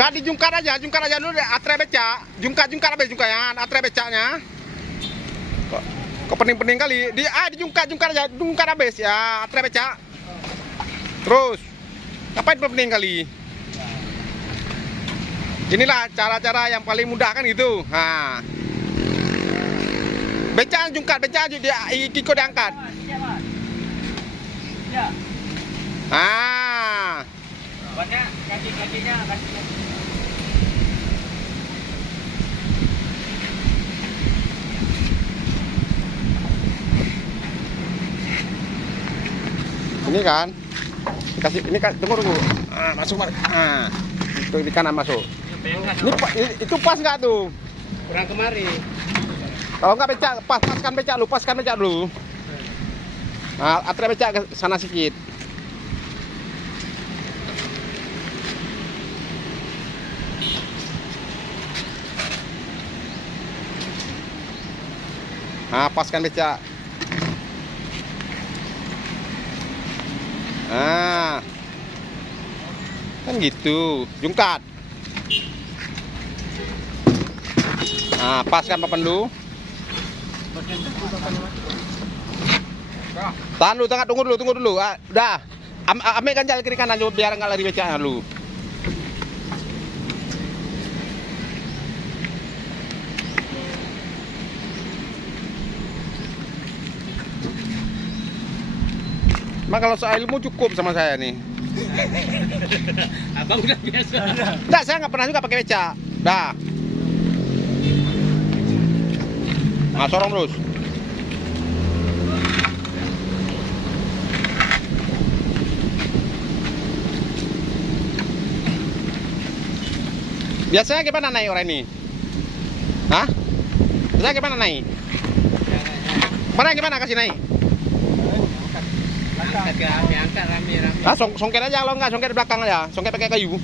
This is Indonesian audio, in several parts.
Gak dijungkat aja dulu deh, atre becak, jungkat ya, atre becaknya. Kok pening-pening kali, dijungkat aja, jungkat habis ya, atre becak. Terus, ngapain pening kali? Inilah cara-cara yang paling mudah kan gitu. Nah, becak jungkat, becak aja dia ikut diangkat. Ah, banyak kaki-kakinya ini kan dikasih, ini kan tunggu masuk itu di kanan masuk. Ini itu pas nggak tuh? kurang kemari. Kalau nggak becak, paskan becak dulu. Nah, atre becak ke sana sedikit. Nah, paskan becak. Nah, kan gitu, jungkat. Nah, paskan papan dulu. Tahan dulu, tunggu dulu. Udah, ambil ganjal kiri kanan biar nggak lari becaknya dulu. Emang kalau soal ilmu cukup sama saya nih. Abang udah biasa. Enggak, saya nggak pernah juga pakai becak. Dah. Nah, sorong terus. Biasanya gimana naik orang ini? Hah? Biasanya gimana naik? Mana gimana kasih naik? Angkat rame. Ah, songket aja, kalau enggak songket di belakang aja, songket pakai kayu.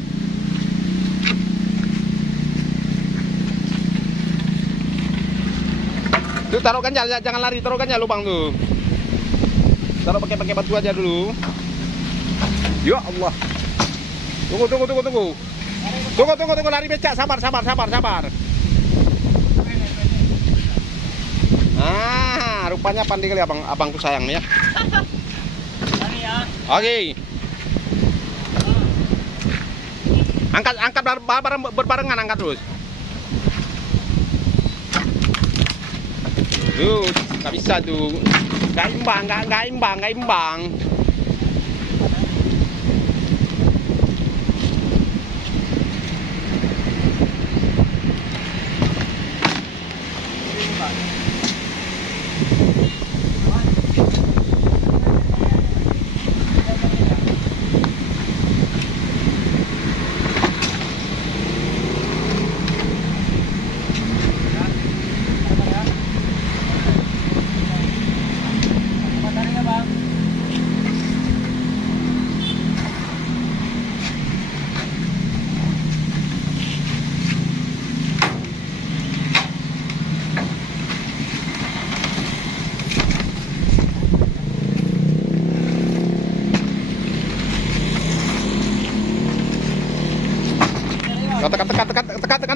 Tuh taruh ganjal, jangan lari, taruh ganjal lubang tuh. Taruh pakai batu aja dulu. Ya Allah. Tunggu, lari becak, sabar. Ah, rupanya pandai kali abangku sayang ya. Oke. Angkat berbarengan, angkat terus. Tuh, nggak bisa tuh. Nggak imbang.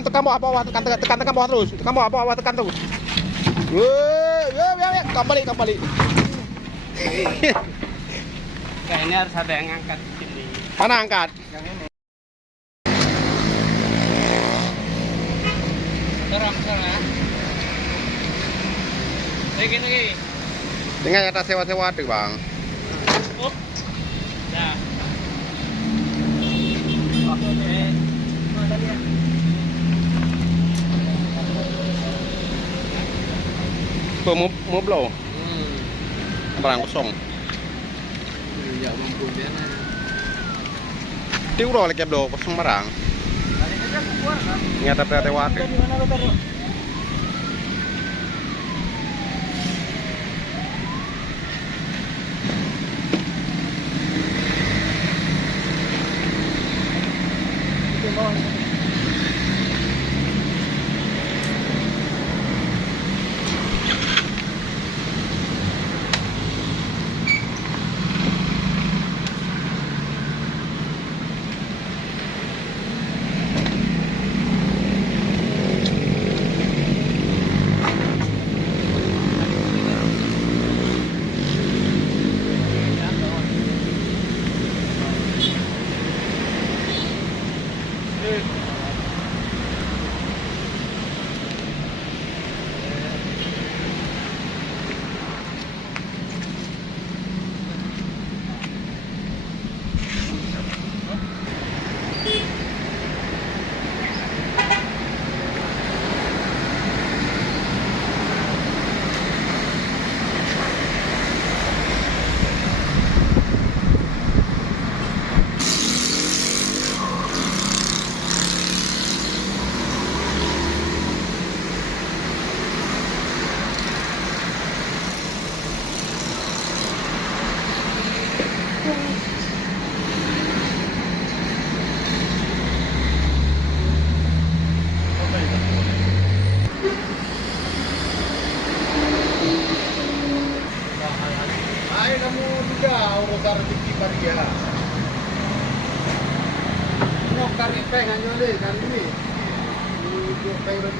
Tekan bawah, tekan bawah terus. Tekan terus. Kembali. Kayaknya harus ada yang angkat sini. Mana angkat? Yang ini. Dorong sana. Lagi. Dengan atas sewa-sewa tuh, Bang. Up. Dah. Oke. Mau blow. Barang kosong. Ya mampu dia. Tiu roh lagi blow kosong barang. Ingat apa lewat. Ay, namu juga urusan rezeki dia. Mau cari pengen nyoleh kan ini. Ini pengen